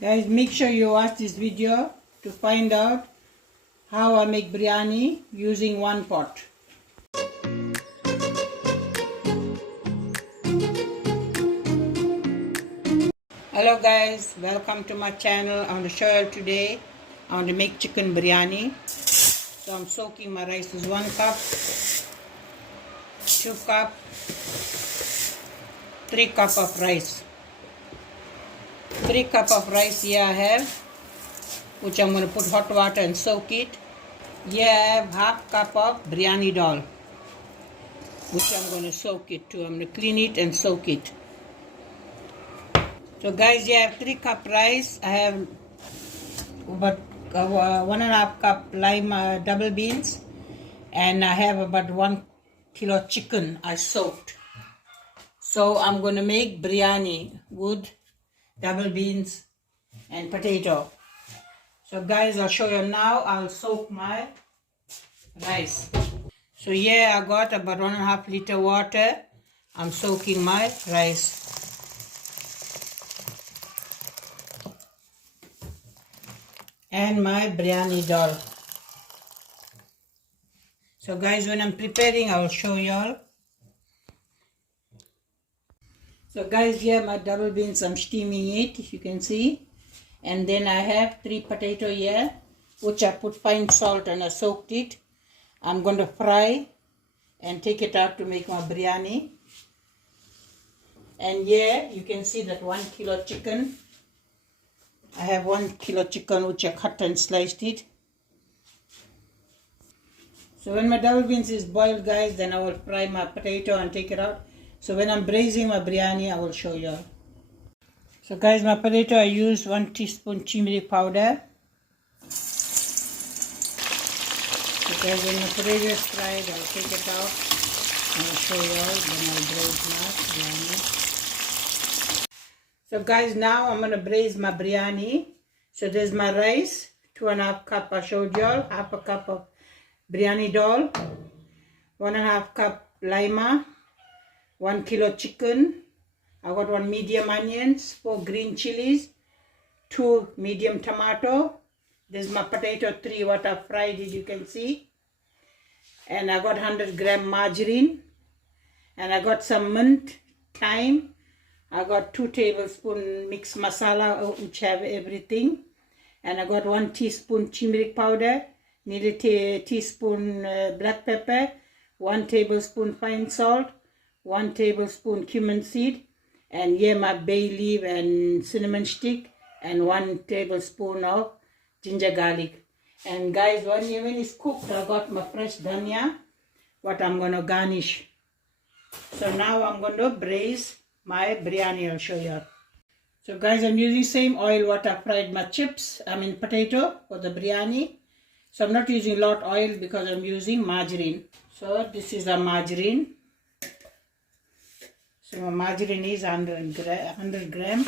Guys, make sure you watch this video to find out how I make biryani using one pot. Hello guys, welcome to my channel. I want to show you today I want to make chicken biryani. So I'm soaking my rice. This is 1 cup, 2 cup, 3 cup of rice. 3 cup of rice here I have, which I'm going to put hot water and soak it. Here I have half cup of biryani dal, which I'm going to soak it too. I'm going to clean it and soak it. So guys, here I have 3 cup rice. I have about 1.5 cup lime double beans, and I have about 1 kilo chicken I soaked. So I'm going to make biryani with double beans and potato. So guys, I'll show you now. I'll soak my rice. So here I got about 1.5 liter water. I'm soaking my rice. And my biryani dal. So guys, when I'm preparing, I will show you all. So guys, here my double beans, I'm steaming it, if you can see. And then I have 3 potato here, which I put fine salt and I soaked it. I'm going to fry and take it out to make my biryani. And here you can see that 1 kilo chicken. I have 1 kilo chicken which I cut and sliced it. So when my double beans is boiled, guys, then I will fry my potato and take it out. So when I'm braising my biryani, I will show you. So guys, my potato, I used 1 teaspoon turmeric powder. So guys, when my potato is fried, I'll take it out and I'll show you all. Then I'll braise my biryani. So guys, now I'm going to braise my biryani. So there's my rice, 2.5 cup I showed you all, half a cup of biryani dal, 1.5 cup lima, 1 kilo chicken. I got 1 medium onions, 4 green chillies, 2 medium tomato. This is my potato 3 what I fried it, you can see. And I got 100 gram margarine. And I got some mint, thyme. I got 2 tablespoons mixed masala, which have everything. And I got 1 teaspoon turmeric powder, nearly a teaspoon black pepper, 1 tablespoon fine salt, 1 tablespoon cumin seed, and here my bay leaf and cinnamon stick, and 1 tablespoon of ginger garlic. And guys, when it's cooked, I got my fresh dhania, what I'm going to garnish. So now I'm going to braise my biryani. I'll show you. So guys, I'm using same oil what I fried my potato for the biryani. So I'm not using a lot oil because I'm using margarine. So this is a margarine. So my margarine is 100 gram.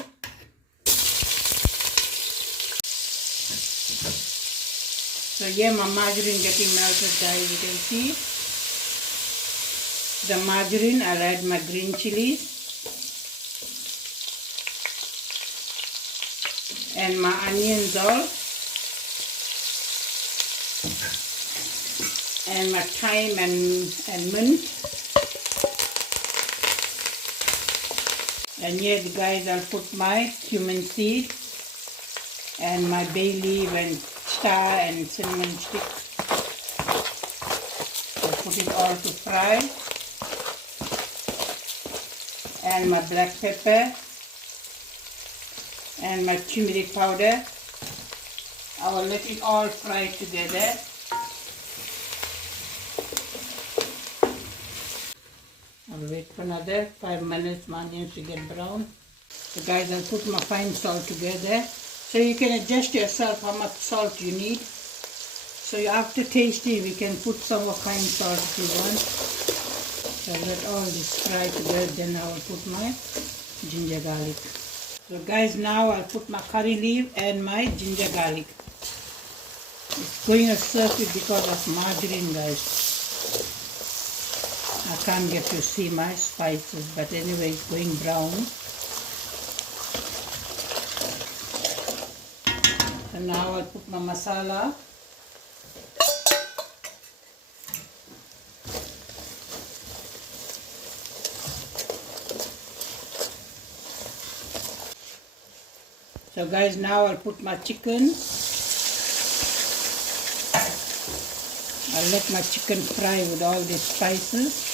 So here my margarine getting melted, guys, you can see. The margarine, I'll add my green chilies. And my onions all. And my thyme and mint. And here, guys, I'll put my cumin seed and my bay leaf and star and cinnamon stick. I'll put it all to fry. And my black pepper and my turmeric powder. I will let it all fry together. I'll wait for another 5 minutes my onions to get brown. So guys, I'll put my fine salt together. So you can adjust yourself how much salt you need. So after tasting, we can put some of fine salt if you want. So let all this fry together, then I will put my ginger garlic. So guys, now I'll put my curry leaf and my ginger garlic. It's going to surf it because of margarine, guys. I can't get to see my spices, but anyway, it's going brown. So now I'll put my masala. So guys, now I'll put my chicken. I'll let my chicken fry with all these spices.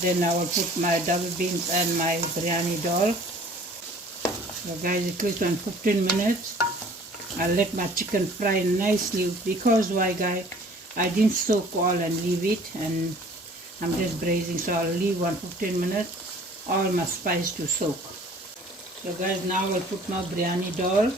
Then I will put my double beans and my biryani dal. So guys, it takes 15 minutes. I'll let my chicken fry nicely because why guys, I didn't soak all and leave it, and I'm just braising, so I'll leave 15 minutes all my spice to soak. So guys, now I'll put my biryani dal.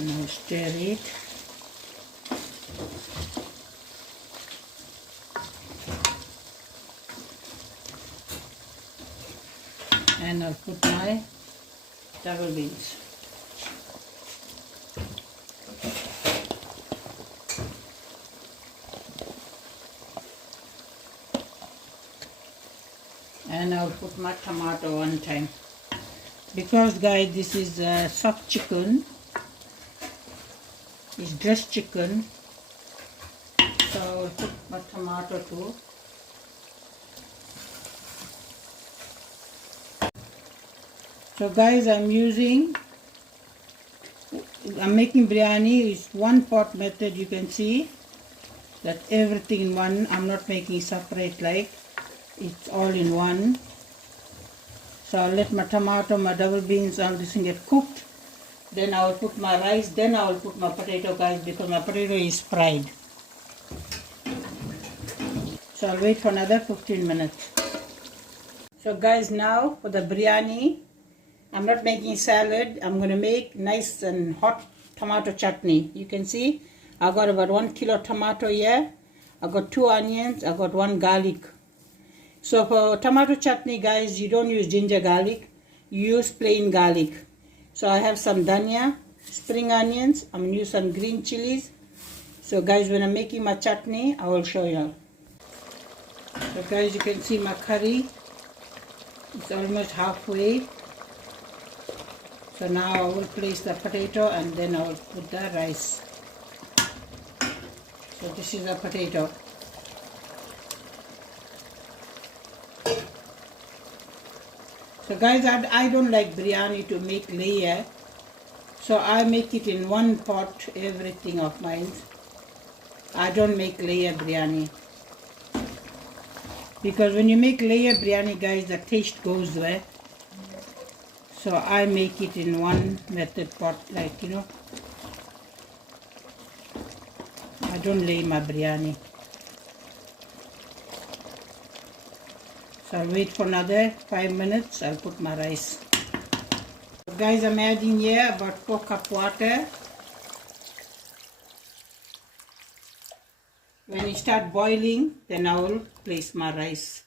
Now stir it. And I'll put my double beans. And I'll put my tomato one time. Because guys, this is soft chicken. It's dressed chicken. So I'll put my tomato too. So guys, I'm making biryani. It's one pot method. You can see that everything in one. I'm not making separate, like it's all in one. So I'll let my tomato, my double beans, all this thing get cooked. Then I will put my rice. Then I will put my potato, guys, because my potato is fried. So I'll wait for another 15 minutes. So guys, now for the biryani, I'm not making salad. I'm going to make nice and hot tomato chutney. You can see I got about 1 kilo tomato here. I got 2 onions. I got 1 garlic. So for tomato chutney, guys, you don't use ginger garlic. You use plain garlic. So I have some dhania, spring onions. I'm going to use some green chillies. So guys, when I'm making my chutney, I will show you. So guys, you can see my curry. It's almost halfway. So now I will place the potato and then I will put the rice. So this is the potato. So guys, I don't like biryani to make layer. So I make it in one pot, everything of mine. I don't make layer biryani. Because when you make layer biryani, guys, the taste goes there. So I make it in one method pot, like, you know. I don't lay my biryani. So I'll wait for another 5 minutes. I'll put my rice. So guys, I'm adding here about 4 cup water. When it start boiling, then I will place my rice.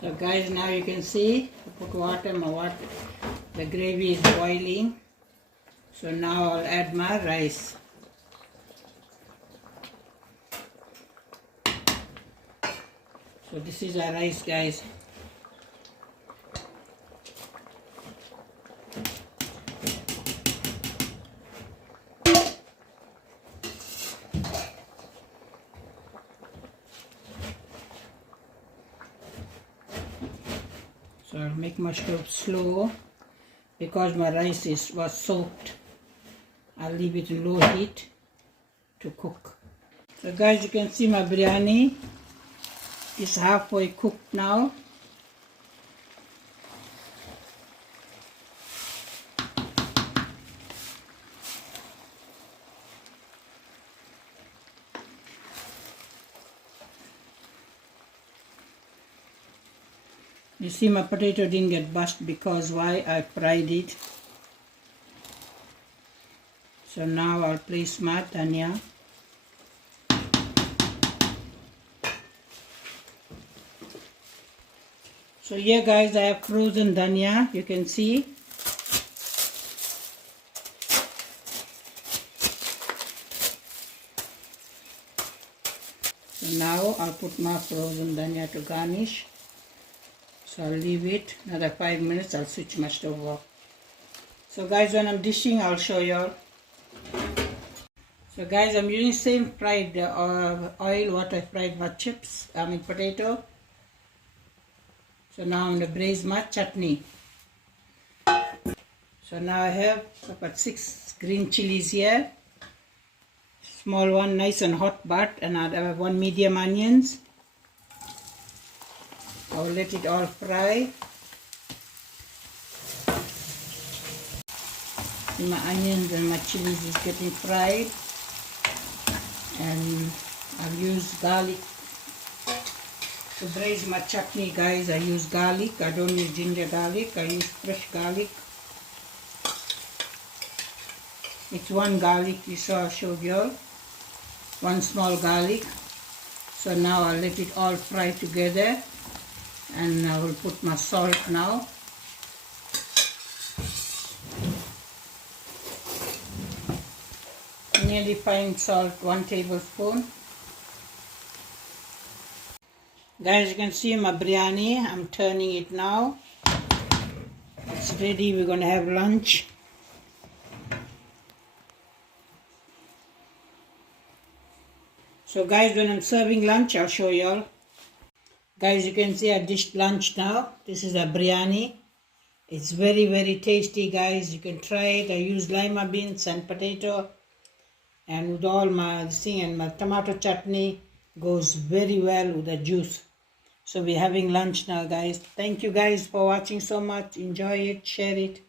So guys, now you can see I put water, the gravy is boiling. So now I'll add my rice. So this is our rice, guys. So I'll make my stove slow because my rice was soaked. I'll leave it in low heat to cook. So guys, you can see my biryani is halfway cooked now. You see my potato didn't get burst because why? I fried it. So now I'll place my dhania. So here guys, I have frozen dhania, you can see. So now I'll put my frozen dhania to garnish. So I'll leave it another 5 minutes. I'll switch my stove off. So guys, when I'm dishing, I'll show y'all. So guys, I'm using same fried oil what I fried my chips, potato. So now I'm going to braise my chutney. So now I have about 6 green chillies here. Small one, nice and hot butt, and I'll have 1 medium onions. I'll let it all fry. My onions and my chilies is getting fried, and I'll use garlic to braise my chutney, guys. I use garlic. I don't use ginger garlic. I use fresh garlic. It's 1 garlic you saw I showed you all. 1 small garlic. So now I'll let it all fry together, and I will put my salt now. Nearly fine salt, 1 tablespoon. Guys, you can see my biryani. I'm turning it now. It's ready. We're going to have lunch. So guys, when I'm serving lunch, I'll show y'all. Guys, you can see I dished lunch now. This is a biryani. It's very, very tasty, guys. You can try it. I use lima beans and potato. And with all my thing, and my tomato chutney goes very well with the juice. So we're having lunch now, guys. Thank you guys for watching so much. Enjoy it, share it.